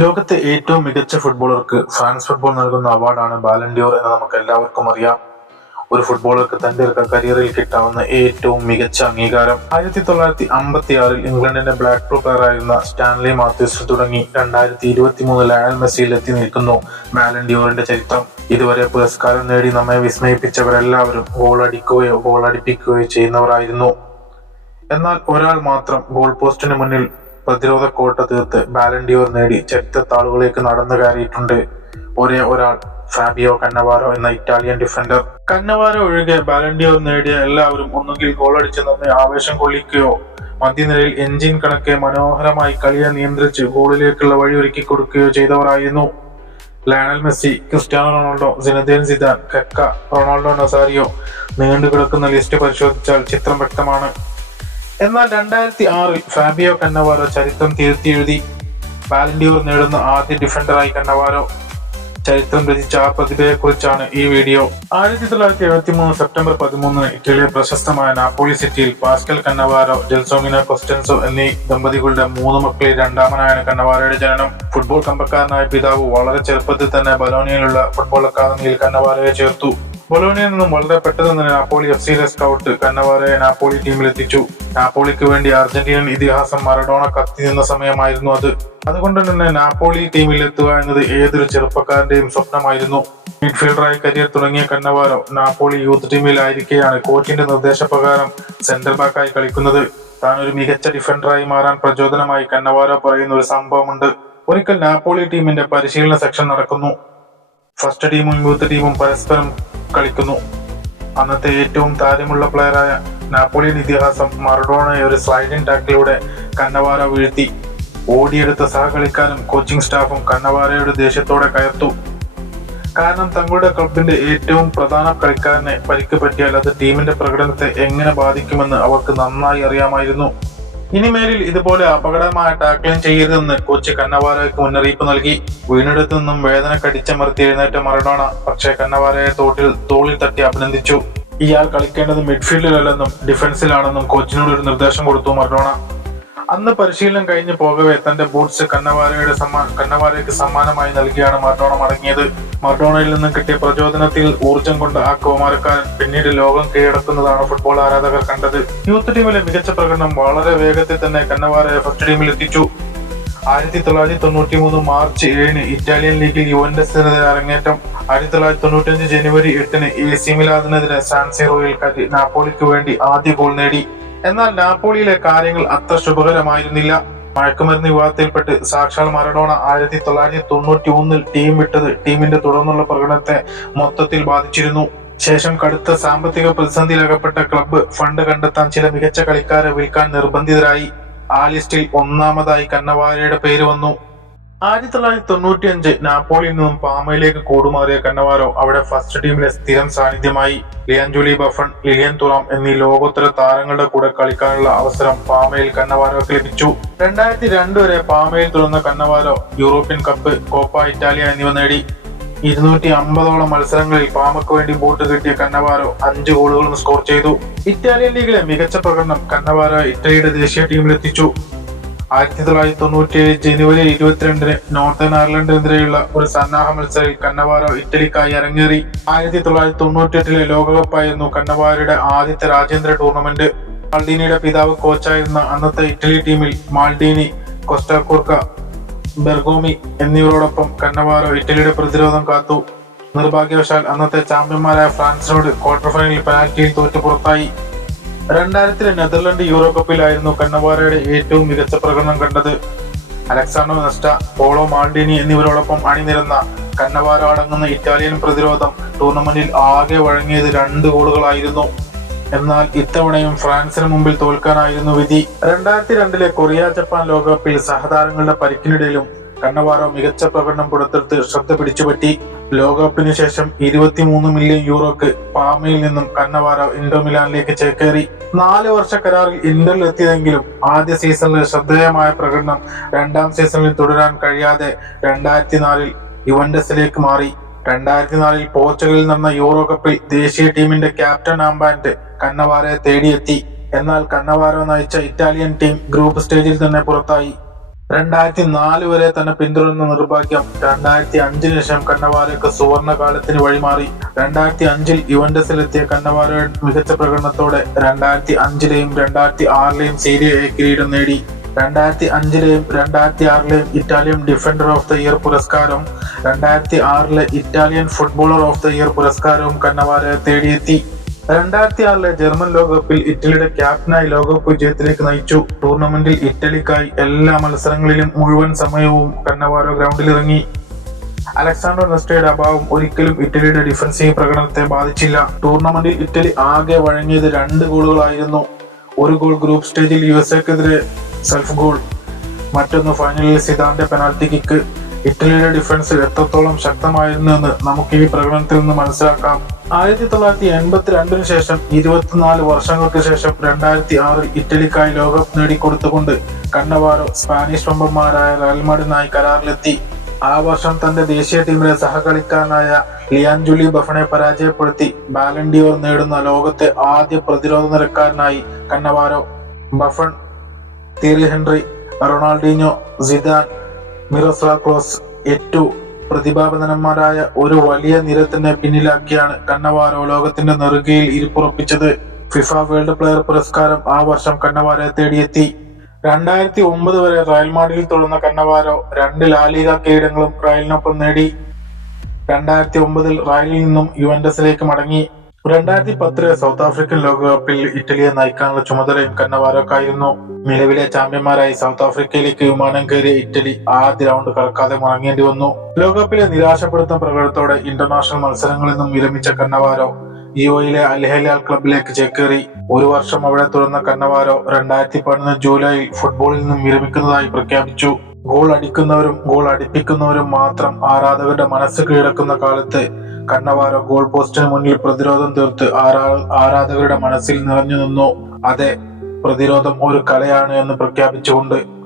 ലോകത്തെ ഏറ്റവും മികച്ച ഫുട്ബോളർക്ക് ഫ്രാൻസ് ഫുട്ബോൾ നൽകുന്ന അവാർഡാണ് ബാലൻഡിയോർ എന്ന് നമുക്ക് എല്ലാവർക്കും അറിയാം. ഒരു ഫുട്ബോളർക്ക് തന്റെ കരിയറിൽ കിട്ടാവുന്ന ഏറ്റവും മികച്ച അംഗീകാരം. ആയിരത്തി തൊള്ളായിരത്തി അമ്പത്തി ആറിൽ ഇംഗ്ലണ്ടിന്റെ ബ്ലാക്ക് പ്ലെയറായിരുന്ന സ്റ്റാൻലി മാത്യൂസ് തുടങ്ങി രണ്ടായിരത്തി ഇരുപത്തി മൂന്ന് ലയൽ മെസ്സിയിൽ എത്തി നിൽക്കുന്നു. ബാലൻഡിയോറിന്റെ ചരിത്രം. ഇതുവരെ പുരസ്കാരം നേടി നമ്മെ വിസ്മയിപ്പിച്ചവരെല്ലാവരും ഗോൾ അടിക്കുകയോ ഗോൾ അടിപ്പിക്കുകയോ ചെയ്യുന്നവരായിരുന്നു. എന്നാൽ ഒരാൾ മാത്രം ഗോൾ പോസ്റ്റിന് മുന്നിൽ പ്രതിരോധ കോട്ട തീർത്ത് ബാലൻഡിയോർ നേടി ചരിത്രത്താളുകളിലേക്ക് നടന്നു കയറിയിട്ടുണ്ട്. ഒരേ ഒരാൾ ഫാബിയോ കന്നവാരോ എന്ന ഇറ്റാലിയൻ ഡിഫൻഡർ. കന്നവാരോ ഒഴികെ ബാലൻഡിയോർ നേടിയ എല്ലാവരും ഒന്നുകിൽ ഗോളടിച്ച് നമ്മെ ആവേശം കൊള്ളിക്കുകയോ മധ്യനിരയിൽ എഞ്ചിൻ കണക്കെ മനോഹരമായി കളിയെ നിയന്ത്രിച്ച് ഗോളിലേക്കുള്ള വഴി ഒരുക്കി കൊടുക്കുകയോ ചെയ്തവരായിരുന്നു. Lionel Messi Cristiano Ronaldo Zinedine Zidane Kaka Ronaldo Nazario നീണ്ടു കിടക്കുന്ന ലിസ്റ്റ് പരിശോധിച്ചാൽ ചിത്രം വ്യക്തമാണ്. എന്നാൽ രണ്ടായിരത്തി ആറിൽ ഫാബിയോ കന്നവാരോ ചരിത്രം തിരുത്തി എഴുതി നേടുന്ന ആദ്യ ഡിഫൻഡറായി കന്നവാരോ ചരിത്രം രചിച്ച ആ പ്രതിഭയെക്കുറിച്ചാണ് ഈ വീഡിയോ. ആയിരത്തി തൊള്ളായിരത്തി എഴുപത്തി മൂന്ന് സെപ്റ്റംബർ പതിമൂന്നിന് ഇറ്റലിയിലെ പ്രശസ്തമായ നാപ്പോളി സിറ്റിയിൽ പാസ്കൽ കന്നവാരോ ജെൽസോമിന കൊസ്റ്റൻസോ എന്നീ ദമ്പതികളുടെ മൂന്ന് മക്കളിൽ രണ്ടാമനായാണ് കന്നവാരയുടെ ജനനം. ഫുട്ബോൾ കമ്പക്കാരനായ പിതാവ് വളരെ ചെറുപ്പത്തിൽ തന്നെ ബലോണിയയിലുള്ള ഫുട്ബോൾ അക്കാദമിയിൽ കന്നവാരയെ ചേർത്തു. ബൊലോണിയയിൽ നിന്നും വളരെ പെട്ടെന്ന് തന്നെ നാപ്പോളി എഫ് സിയിലെ സ്കൗട്ട് കന്നവാരയെ നാപ്പോളി ടീമിൽ എത്തിച്ചു. നാപ്പോളിക്ക് വേണ്ടി അർജന്റീനൻ ഇതിഹാസം മറഡോണ കത്തി നിന്ന സമയമായിരുന്നു അത്. അതുകൊണ്ട് തന്നെ നാപ്പോളി ടീമിൽ എത്തുക എന്നത് ഏതൊരു ചെറുപ്പക്കാരന്റെയും സ്വപ്നമായിരുന്നു. മിഡ്ഫീൽഡറായി കരിയർ തുടങ്ങിയ കന്നവാരോ നാപ്പോളി യൂത്ത് ടീമിലായിരിക്കെയാണ് കോച്ചിന്റെ നിർദ്ദേശപ്രകാരം സെന്റർ ബാക്കായി കളിക്കുന്നത്. താൻ ഒരു മികച്ച ഡിഫൻഡറായി മാറാൻ പ്രചോദനമായി കന്നവാരോ പറയുന്ന ഒരു സംഭവമുണ്ട്. ഒരിക്കൽ നാപ്പോളി ടീമിന്റെ പരിശീലന സെക്ഷൻ നടക്കുന്നു. ഫസ്റ്റ് ടീമും യൂത്ത് ടീമും പരസ്പരം കളിക്കുന്നു. അന്നത്തെ ഏറ്റവും താരമുള്ള പ്ലെയറായ നാപ്പോളിയൻ ഇതിഹാസം മറഡോണയെ ഒരു സ്ലൈഡിംഗ് ടാക്കിലൂടെ കന്നവാര വീഴ്ത്തി. ഓടിയെടുത്ത സഹകളിക്കാരും കോച്ചിംഗ് സ്റ്റാഫും കന്നവാരയുടെ ദേഷ്യത്തോടെ കയർത്തു. കാരണം തങ്ങളുടെ ക്ലബിന്റെ ഏറ്റവും പ്രധാന കളിക്കാരനെ പരിക്ക് പറ്റിയാൽ അത് ടീമിന്റെ പ്രകടനത്തെ എങ്ങനെ ബാധിക്കുമെന്ന് അവർക്ക് നന്നായി അറിയാമായിരുന്നു. ഇനിമേലിൽ ഇതുപോലെ അപകടമായ ടാക്ലിംഗ് ചെയ്യരുതെന്ന് കോച്ച് കന്നവാരയ്ക്ക് മുന്നറിയിപ്പ് നൽകി. വീണെടുത്തു നിന്നും വേദന കടിച്ചമർത്തി എഴുന്നേറ്റ മറഡോണ പക്ഷേ കന്നവാരയെ തോട്ടിൽ തോളിൽ തട്ടി അഭിനന്ദിച്ചു. ഇയാൾ കളിക്കേണ്ടത് മിഡ്ഫീൽഡിലല്ലെന്നും ഡിഫൻസിലാണെന്നും കോച്ചിനോട് ഒരു നിർദ്ദേശം കൊടുത്തു മറഡോണ. അന്ന് പരിശീലനം കഴിഞ്ഞ് പോകവെ തന്റെ ബൂട്ട്സ് കന്നവാരയുടെ സമ്മാ കന്നവാരയ്ക്ക് സമ്മാനമായി നൽകിയാണ് മർഡോണ മടങ്ങിയത്. മർഡോണയിൽ നിന്നും കിട്ടിയ പ്രചോദനത്തിൽ ഊർജം കൊണ്ട് ആ കൗമാരക്കാരൻ പിന്നീട് ലോകം കീഴടക്കുന്നതാണ് ഫുട്ബോൾ ആരാധകർ കണ്ടത്. യൂത്ത് ടീമിലെ മികച്ച പ്രകടനം വളരെ വേഗത്തിൽ തന്നെ കന്നവാരയെ ഫസ്റ്റ് ടീമിൽ എത്തിച്ചു. ആയിരത്തി തൊള്ളായിരത്തി തൊണ്ണൂറ്റി മൂന്ന് മാർച്ച് ഏഴിന് ഇറ്റാലിയൻ ലീഗിൽ യുവന്റസിനെതിരെ അരങ്ങേറ്റം. ആയിരത്തി തൊള്ളായിരത്തി തൊണ്ണൂറ്റഞ്ച് ജനുവരി എട്ടിന് എ സി മിലാദിനെതിരെ സാൻസിറോയിൽ നാപ്പോളിക്ക് വേണ്ടി ആദ്യ ഗോൾ നേടി. എന്നാൽ നാപ്പോളിയിലെ കാര്യങ്ങൾ അത്ര ശുഭകരമായിരുന്നില്ല. മയക്കുമരുന്ന് വിവാദത്തിൽപ്പെട്ട് സാക്ഷാൽ മറഡോണ ആയിരത്തി തൊള്ളായിരത്തി തൊണ്ണൂറ്റി ഒന്നിൽ ടീം വിട്ടത് ടീമിന്റെ തുടർന്നുള്ള പ്രകടനത്തെ മൊത്തത്തിൽ ബാധിച്ചിരുന്നു. ശേഷം കടുത്ത സാമ്പത്തിക പ്രതിസന്ധിയിലകപ്പെട്ട ക്ലബ്ബ് ഫണ്ട് കണ്ടെത്താൻ ചില മികച്ച കളിക്കാരെ വിൽക്കാൻ നിർബന്ധിതരായി. ആ ലിസ്റ്റിൽ ഒന്നാമതായി കന്നവാരയുടെ പേര് വന്നു. ആയിരത്തി തൊള്ളായിരത്തി തൊണ്ണൂറ്റി അഞ്ച് നാപ്പോളിയിൽ നിന്നും പാമയിലേക്ക് കൂടുമാറിയ കന്നവാരോ അവിടെ ഫസ്റ്റ് ടീമിലെ സ്ഥിരം സാന്നിധ്യമായി ലിയാൻ ജൂലി ബഫൺ ലിലിയൻ തുറാം എന്നീ ലോകോത്തര താരങ്ങളുടെ കൂടെ കളിക്കാനുള്ള അവസരം പാമയിൽ കന്നവാരോക്ക് ലഭിച്ചു. രണ്ടായിരത്തി രണ്ട് വരെ പാമയിൽ തുറന്ന Cannavaro European cup Coppa Italia എന്നിവ നേടി. ഇരുന്നൂറ്റി അമ്പതോളം മത്സരങ്ങളിൽ പാമക്ക് വേണ്ടി ബോട്ട് കിട്ടിയ കന്നവാരോ അഞ്ച് ഗോളുകളും സ്കോർ ചെയ്തു. ഇറ്റാലിയൻ ലീഗിലെ മികച്ച പ്രകടനം കന്നവാരോ ഇറ്റലിയുടെ ദേശീയ ടീമിലെത്തിച്ചു ആയിരത്തി തൊള്ളായിരത്തി തൊണ്ണൂറ്റി ഏഴ് ജനുവരി ഇരുപത്തിരണ്ടിന് നോർത്തേൺ അയർലൻഡിനെതിരെയുള്ള ഒരു സന്നാഹ മത്സരത്തിൽ കന്നവാരോ ഇറ്റലിക്കായി അരങ്ങേറി. ആയിരത്തി തൊള്ളായിരത്തി തൊണ്ണൂറ്റി എട്ടിലെ ലോകകപ്പായിരുന്നു കന്നവാരയുടെ ആദ്യത്തെ രാജ്യാന്തര ടൂർണമെന്റ്. മാൾഡീനിയുടെ പിതാവ് കോച്ചായിരുന്ന അന്നത്തെ ഇറ്റലി ടീമിൽ മാൾഡീനി കൊസ്റ്റാക്കൂർക്ക ബെർഗോമി എന്നിവരോടൊപ്പം കന്നവാരോ ഇറ്റലിയുടെ പ്രതിരോധം കാത്തു. നിർഭാഗ്യവശാൽ അന്നത്തെ ചാമ്പ്യന്മാരായ ഫ്രാൻസിനോട് ക്വാർട്ടർ ഫൈനലിൽ പെനാൽറ്റിയിൽ തോറ്റു പുറത്തായി. രണ്ടായിരത്തിലെ നെതർലൻഡ് യൂറോ കപ്പിലായിരുന്നു കണ്ണവാരയുടെ ഏറ്റവും മികച്ച പ്രകടനം കണ്ടത്. അലക്സാണ്ടർ നെസ്റ്റ പോളോ മാൾഡിനി എന്നിവരോടൊപ്പം അണിനിരന്ന കണ്ണവാര അടങ്ങുന്ന ഇറ്റാലിയൻ പ്രതിരോധം ടൂർണമെന്റിൽ ആകെ വഴങ്ങിയത് രണ്ട് ഗോളുകളായിരുന്നു. എന്നാൽ ഇത്തവണയും ഫ്രാൻസിന് മുമ്പിൽ തോൽക്കാനായിരുന്നു വിധി. രണ്ടായിരത്തി രണ്ടിലെ കൊറിയ ജപ്പാൻ ലോകകപ്പിൽ സഹതാരങ്ങളുടെ പരിക്കിനിടയിലും കണ്ണവാറോ മികച്ച പ്രകടനം പുറത്തെടുത്ത് ശ്രദ്ധ പിടിച്ചുപറ്റി. ലോകകപ്പിന് ശേഷം ഇരുപത്തിമൂന്ന് മില്യൺ യൂറോക്ക് പാമയിൽ നിന്നും കന്നവാര ഇന്റർ മിലാനിലേക്ക് ചേക്കേറി. നാല് വർഷ കരാറിൽ ഇന്ററിൽ എത്തിയതെങ്കിലും ആദ്യ സീസണിൽ ശ്രദ്ധേയമായ പ്രകടനം രണ്ടാം സീസണിൽ തുടരാൻ കഴിയാതെ രണ്ടായിരത്തി നാലിൽ യുവൻഡസിലേക്ക് മാറി. രണ്ടായിരത്തി നാലിൽ പോർച്ചുഗലിൽ നടന്ന യൂറോ കപ്പിൽ ദേശീയ ടീമിന്റെ ക്യാപ്റ്റൻ ആംബാൻഡ് കന്നവാരയെ തേടിയെത്തി. എന്നാൽ കന്നവാരോ നയിച്ച ഇറ്റാലിയൻ ടീം ഗ്രൂപ്പ് സ്റ്റേജിൽ തന്നെ പുറത്തായി. രണ്ടായിരത്തി നാല് വരെ തന്നെ പിന്തുടർന്ന നിർഭാഗ്യം രണ്ടായിരത്തി അഞ്ചിന് ശേഷം കന്നവാരയ്ക്ക് സുവർണ കാലത്തിന് വഴിമാറി. രണ്ടായിരത്തി അഞ്ചിൽ യുവന്റസിലെത്തിയ കണ്ണവാരയുടെ മികച്ച പ്രകടനത്തോടെ രണ്ടായിരത്തി അഞ്ചിലെയും രണ്ടായിരത്തി ആറിലെയും സീരിയ എ കിരീടം നേടി. രണ്ടായിരത്തി അഞ്ചിലെയും രണ്ടായിരത്തി ആറിലെയും Italian defender of the year പുരസ്കാരവും രണ്ടായിരത്തി ആറിലെ Italian footballer of the year പുരസ്കാരവും കന്നവാരയെ തേടിയെത്തി. രണ്ടായിരത്തി ആറിലെ ജർമ്മൻ ലോകകപ്പിൽ ഇറ്റലിയുടെ ക്യാപ്റ്റനായി ലോകകപ്പ് വിജയത്തിലേക്ക് നയിച്ചു. ടൂർണമെന്റിൽ ഇറ്റലിക്കായി എല്ലാ മത്സരങ്ങളിലും മുഴുവൻ സമയവും കന്നവാരോ ഗ്രൗണ്ടിലിറങ്ങി. അലക്സാണ്ടർ നെസ്റ്റയുടെ അഭാവം ഒരിക്കലും ഇറ്റലിയുടെ ഡിഫൻസീവ് പ്രകടനത്തെ ബാധിച്ചില്ല. ടൂർണമെന്റിൽ ഇറ്റലി ആകെ വഴങ്ങിയത് രണ്ട് ഗോളുകളായിരുന്നു. ഒരു ഗോൾ ഗ്രൂപ്പ് സ്റ്റേജിൽ യു എസ് എക്കെതിരെ സെൽഫ് ഗോൾ. മറ്റൊന്ന് ഫൈനലിൽ സിദാന്റെ പെനാൽറ്റി കിക്ക്. ഇറ്റലിയുടെ ഡിഫൻസ് എത്രത്തോളം ശക്തമായിരുന്നു എന്ന് നമുക്ക് ഈ പ്രകടനത്തിൽ നിന്ന് മനസ്സിലാക്കാം. ആയിരത്തി തൊള്ളായിരത്തി എൺപത്തിരണ്ടിന് ശേഷം ഇരുപത്തിനാല് വർഷങ്ങൾക്ക് ശേഷം രണ്ടായിരത്തി ആറിൽ ഇറ്റലിക്കായി ലോകകപ്പ് നേടിക്കൊടുത്തുകൊണ്ട് കണ്ണവാരോ സ്പാനിഷ് വമ്പന്മാരായ റയൽമാഡിനായി കരാറിലെത്തി. ആ വർഷം തന്റെ ദേശീയ ടീമിലെ സഹകളിക്കാരനായ ലിയാൻജുലി ബഫണെ പരാജയപ്പെടുത്തി ബാലൻഡിയോർ നേടുന്ന ലോകത്തെ ആദ്യ പ്രതിരോധ നിരക്കാരനായി Cannavaro. Buffon Thierry Henry Ronaldinho Zidane Miroslav Klose Eto'o പ്രതിഭാവനന്മാരായ ഒരു വലിയ നിരത്തിനെ പിന്നിലാക്കിയാണ് കണ്ണവാരോ ലോകത്തിന്റെ നെറുകയിൽ ഇരിപ്പുറപ്പിച്ചത്. ഫിഫ വേൾഡ് പ്ലെയർ പുരസ്കാരം ആ വർഷം കണ്ണവാരെ തേടിയെത്തി. രണ്ടായിരത്തി ഒമ്പത് വരെ റയൽ മാഡ്രിഡിൽ തുടർന്ന കണ്ണവാരോ രണ്ട് ലാലിക കിരീടങ്ങളും റയലിനൊപ്പം നേടി. രണ്ടായിരത്തി ഒമ്പതിൽ റയലിൽ നിന്നും യുവൻഡസിലേക്ക് മടങ്ങി. രണ്ടായിരത്തി പത്തിലെ സൗത്ത് ആഫ്രിക്കൻ ലോകകപ്പിൽ ഇറ്റലിയെ നയിക്കാനുള്ള ചുമതലയും കന്നവാരോക്കായിരുന്നു. നിലവിലെ ചാമ്പ്യന്മാരായി സൗത്ത് ആഫ്രിക്കയിലേക്ക് വിമാനം കയറിയ ഇറ്റലി ആദ്യ റൗണ്ട് കളക്കാതെ മടങ്ങേണ്ടി വന്നു. ലോകകപ്പിലെ നിരാശപ്പെടുത്തുന്ന പ്രകടനത്തോടെ ഇന്റർനാഷണൽ മത്സരങ്ങളിൽ നിന്നും വിരമിച്ച കന്നവാരോ ഇഒയിലെ അൽഹലാൽ ക്ലബിലേക്ക് ചേക്കേറി. ഒരു വർഷം അവിടെ തുടർന്ന കന്നവാരോ രണ്ടായിരത്തി പതിനൊന്ന് ജൂലൈയിൽ ഫുട്ബോളിൽ നിന്നും വിരമിക്കുന്നതായി പ്രഖ്യാപിച്ചു. ഗോൾ അടിക്കുന്നവരും ഗോൾ അടിപ്പിക്കുന്നവരും മാത്രം ആരാധകരുടെ മനസ്സ് കീഴടക്കുന്ന കാലത്ത് കണ്ണവാരോ ഗോൾ പോസ്റ്റിന് മുന്നിൽ പ്രതിരോധം തീർത്ത് ആരാ- ആരാധകരുടെ മനസ്സിൽ നിറഞ്ഞു നിന്നു. അതെ പ്രതിരോധം ഒരു കലയാണ് എന്ന് പ്രഖ്യാപിച്ചുകൊണ്ട്